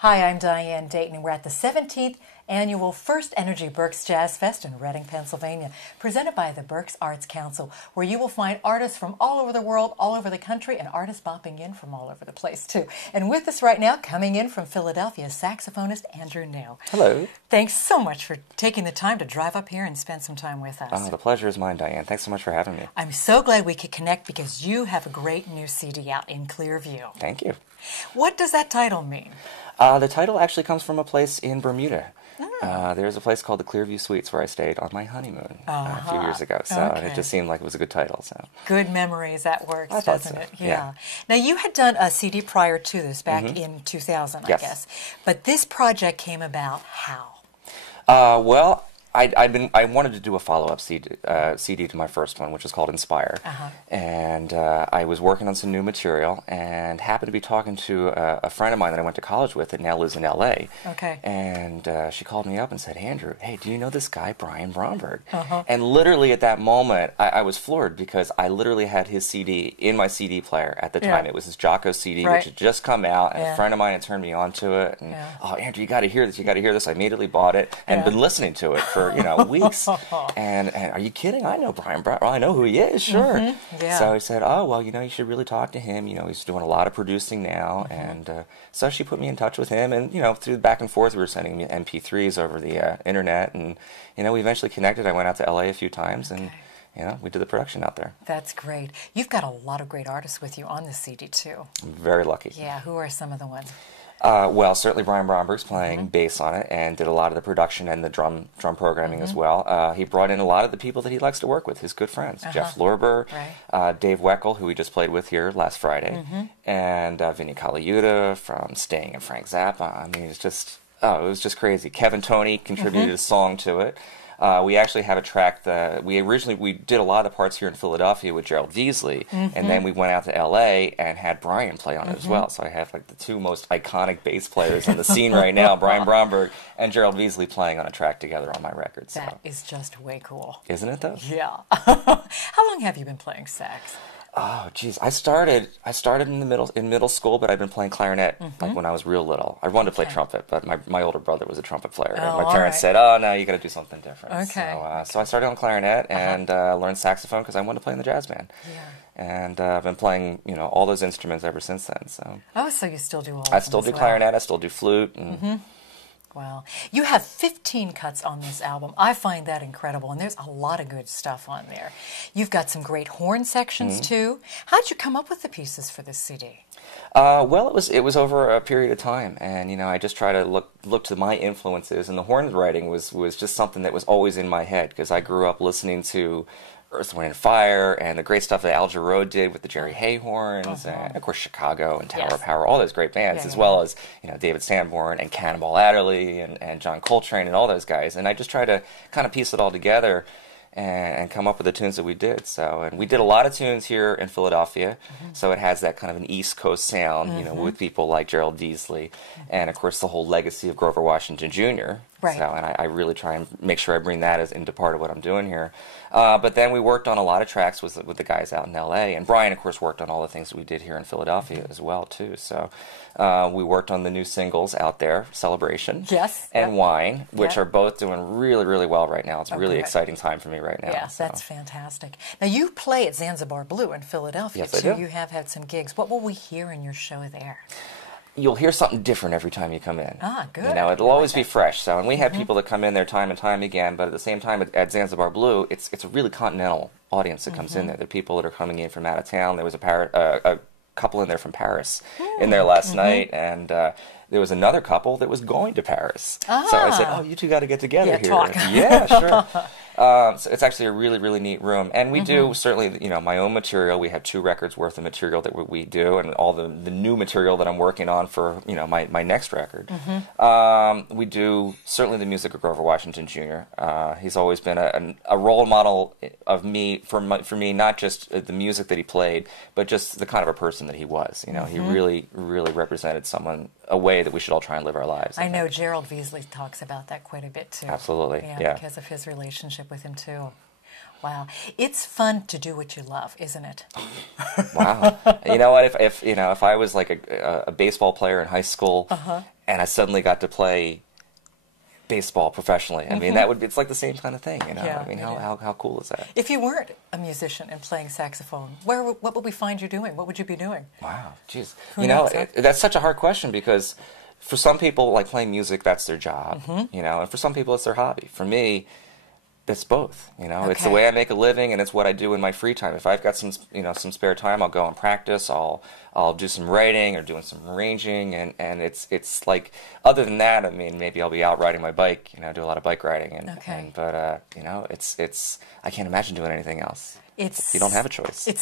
Hi, I'm Diane Dayton, and we're at the 17th Annual First Energy Berks Jazz Fest in Reading, Pennsylvania, presented by the Berks Arts Council, where you will find artists from all over the world, all over the country, and artists popping in from all over the place, too. And with us right now, coming in from Philadelphia, saxophonist Andrew Neu. Hello. Thanks so much for taking the time to drive up here and spend some time with us. The pleasure is mine, Diane. Thanks so much for having me. I'm so glad we could connect because you have a great new CD out in Clearview. Thank you. What does that title mean? The title actually comes from a place in Bermuda. There's a place called the Clearview Suites where I stayed on my honeymoon a few years ago. So and it just seemed like it was a good title. So good memories, that works, doesn't it? Yeah. Now, you had done a CD prior to this, back in 2000, I guess. But this project came about how? Well, I wanted to do a follow-up CD to my first one, which was called Inspire, and I was working on some new material, and happened to be talking to a friend of mine that I went to college with that now lives in L.A. Okay. And she called me up and said, "Andrew, hey, do you know this guy Brian Bromberg?" And literally at that moment, I was floored because I literally had his CD in my CD player at the time. It was his Jocko CD, which had just come out, and a friend of mine had turned me on to it. And oh, Andrew, you got to hear this! You got to hear this! I immediately bought it and been listening to it for weeks. And are you kidding? I know Brian Brown. Well, I know who he is, sure. So he said, oh, well, you should really talk to him. He's doing a lot of producing now. And so she put me in touch with him. And, through the back and forth, we were sending me MP3s over the internet. And, we eventually connected. I went out to L.A. a few times. And, we did the production out there. That's great. You've got a lot of great artists with you on this CD, too. I'm very lucky. Yeah. Who are some of the ones? Well, certainly Brian Bromberg's playing bass on it and did a lot of the production and the drum programming as well. He brought in a lot of the people that he likes to work with, his good friends. Jeff Lorber, Dave Weckl, who we just played with here last Friday, and Vinny Colaiuta from Sting and Frank Zappa. I mean, it was just crazy. Kevin Toney contributed a song to it. We actually have a track that we did a lot of the parts here in Philadelphia with Gerald Veasley, and then we went out to L.A. and had Brian play on it as well. So I have like the two most iconic bass players on the scene right now, Brian Bromberg and Gerald Veasley, playing on a track together on my record. So. That is just way cool. Isn't it, though? Yeah. How long have you been playing sax? Oh, geez. I started in middle school, but I've been playing clarinet like when I was real little. I wanted to play trumpet, but my older brother was a trumpet player, and my parents said, "Oh, no, you got to do something different." Okay. So I started on clarinet and learned saxophone because I wanted to play in the jazz band. Yeah. And I've been playing, all those instruments ever since then. So. Oh, so you still do all? I still do clarinet. I still do flute. And, Wow. You have 15 cuts on this album. I find that incredible, and there's a lot of good stuff on there. You've got some great horn sections, too. How did you come up with the pieces for this CD? Well, it was over a period of time, and, I just try to look to my influences, and the horn writing was just something that was always in my head, because I grew up listening to Earth, Wind & Fire, and the great stuff that Al Jarreau did with the Jerry Hay horns, and of course Chicago and Tower of Power, all those great bands, as well as David Sanborn and Cannonball Adderley and John Coltrane and all those guys. And I just try to kind of piece it all together and come up with the tunes that we did. So, and we did a lot of tunes here in Philadelphia, so it has that kind of an East Coast sound, with people like Gerald Veasley, and of course the whole legacy of Grover Washington Jr. Right. So, and I really try and make sure I bring that into part of what I'm doing here. But then we worked on a lot of tracks with the guys out in L.A., and Brian, of course, worked on all the things that we did here in Philadelphia as well, too. So we worked on the new singles out there, Celebration and Wine, which are both doing really, really well right now. It's a really exciting time for me right now. Yes, that's fantastic. Now, you play at Zanzibar Blue in Philadelphia, too. I do. You have had some gigs. What will we hear in your show there? You'll hear something different every time you come in. Ah, good. It'll always be fresh. So, and we have people that come in there time and time again, but at the same time at Zanzibar Blue, it's a really continental audience that comes in there. The people that are coming in from out of town. There was a couple in there from Paris in there last night, and there was another couple that was going to Paris. So I said, "Oh, you two got to get together here." Talk. Yeah, sure. So it's actually a really, really neat room. And we do, certainly, my own material. We have 2 records worth of material that we do, and all the new material that I'm working on for, my next record. We do, certainly, the music of Grover Washington Jr. He's always been a role model of me, for me, not just the music that he played, but just the kind of a person that he was. He really, really represented a way that we should all try and live our lives. I know Gerald Veasley talks about that quite a bit, too. Absolutely, yeah. Because of his relationship with him, too. Wow. It's fun to do what you love, isn't it? Wow. You know what? If I was like a baseball player in high school and I suddenly got to play baseball professionally. I mean, it's like the same kind of thing, you know? Yeah, I mean, how cool is that? If you weren't a musician and playing saxophone, what would we find you doing? What would you be doing? Wow, jeez. Who knows, huh? That's such a hard question because for some people, like playing music, that's their job, you know, and for some people it's their hobby. For me, it's both, you know. It's the way I make a living, and it's what I do in my free time. If I've got some spare time, I'll go and practice. I'll do some writing or doing some arranging, and it's like, other than that, I mean, maybe I'll be out riding my bike. You know, I do a lot of bike riding, but you know, it's I can't imagine doing anything else. You don't have a choice. It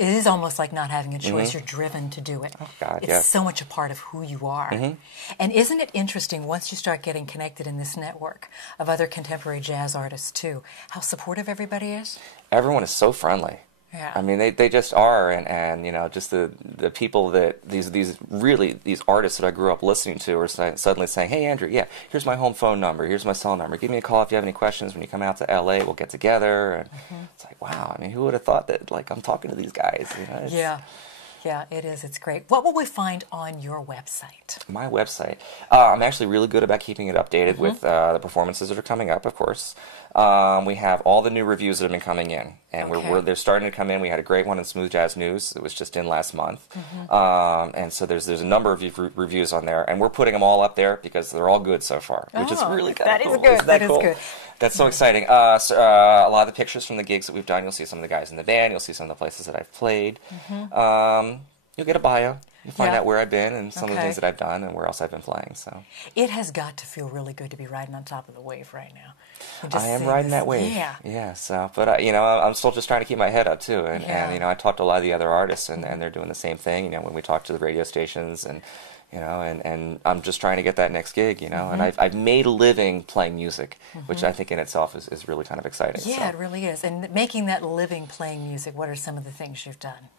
is almost like not having a choice. You're driven to do it. Oh God, it's so much a part of who you are. And isn't it interesting once you start getting connected in this network of other contemporary jazz artists too, how supportive everybody is? Everyone is so friendly. Yeah. I mean, they just are, and you know, just the people that these artists that I grew up listening to are suddenly saying, "Hey, Andrew, yeah, here's my home phone number, here's my cell number. Give me a call if you have any questions. When you come out to LA, we'll get together." And it's like, wow. I mean, who would have thought that? Like, I'm talking to these guys. You know, Yeah, it is. It's great. What will we find on your website? My website. I'm actually really good about keeping it updated with the performances that are coming up, of course. We have all the new reviews that have been coming in, and they're starting to come in. We had a great one in Smooth Jazz News. It was just in last month. And so there's a number of reviews on there, and we're putting them all up there because they're all good so far, which is really kind of cool. That is good. That is good. That's so exciting. So, a lot of the pictures from the gigs that we've done, you'll see some of the guys in the band, you'll see some of the places that I've played. You'll get a bio. You'll find out where I've been and some of the things that I've done and where else I've been playing. So it has got to feel really good to be riding on top of the wave right now. I am riding that wave. Yeah. So, but you know, I'm still just trying to keep my head up too. And you know, I talked to a lot of the other artists, and they're doing the same thing. You know, when we talk to the radio stations, and you know, and I'm just trying to get that next gig. You know, and I've made a living playing music, which I think in itself is really kind of exciting. Yeah, it really is. And making that living playing music, what are some of the things you've done?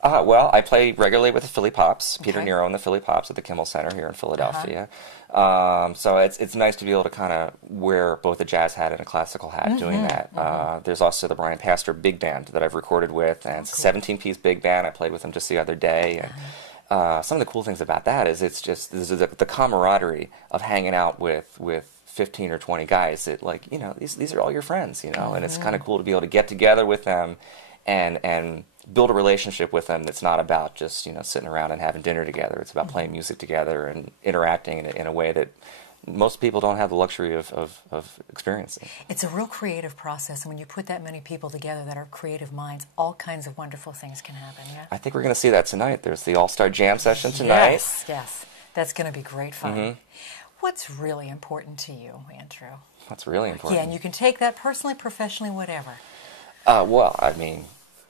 Well, I play regularly with the Philly Pops, Peter Nero and the Philly Pops at the Kimmel Center here in Philadelphia. So it's nice to be able to kind of wear both a jazz hat and a classical hat doing that. There's also the Brian Pastor Big Band that I've recorded with, and it's a 17-piece big band. I played with them just the other day. And some of the cool things about that is it's just the camaraderie of hanging out with 15 or 20 guys that, like, you know, these are all your friends, you know, and it's kind of cool to be able to get together with them and build a relationship with them that's not about just, you know, sitting around and having dinner together. It's about playing music together and interacting in a way that most people don't have the luxury of experiencing. It's a real creative process, and when you put that many people together that are creative minds, all kinds of wonderful things can happen, yeah? I think we're going to see that tonight. There's the All-Star Jam session tonight. Yes. That's going to be great fun. What's really important to you, Andrew? What's really important? Yeah, and you can take that personally, professionally, whatever. Well, I mean,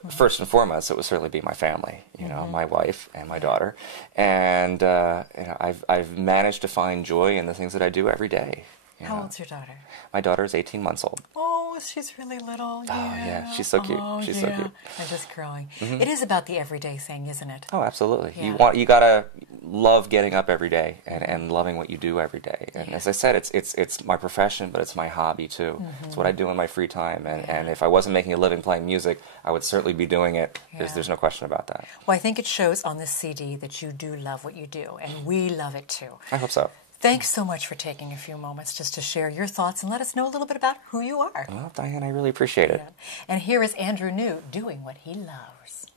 first and foremost, it would certainly be my family, you know, my wife and my daughter, and you know, I've managed to find joy in the things that I do every day. How old's your daughter? My daughter is 18 months old. Oh, she's really little. Oh, yeah, she's so cute. She's so cute. And just growing. It is about the everyday thing, isn't it? Oh, absolutely. Yeah. You gotta love getting up every day and loving what you do every day. And as I said, it's my profession, but it's my hobby too. It's what I do in my free time. And if I wasn't making a living playing music, I would certainly be doing it. There's no question about that. Well, I think it shows on this CD that you do love what you do, and we love it too. I hope so. Thanks so much for taking a few moments just to share your thoughts and let us know a little bit about who you are. Well, Diane, I really appreciate it. And here is Andrew Neu doing what he loves.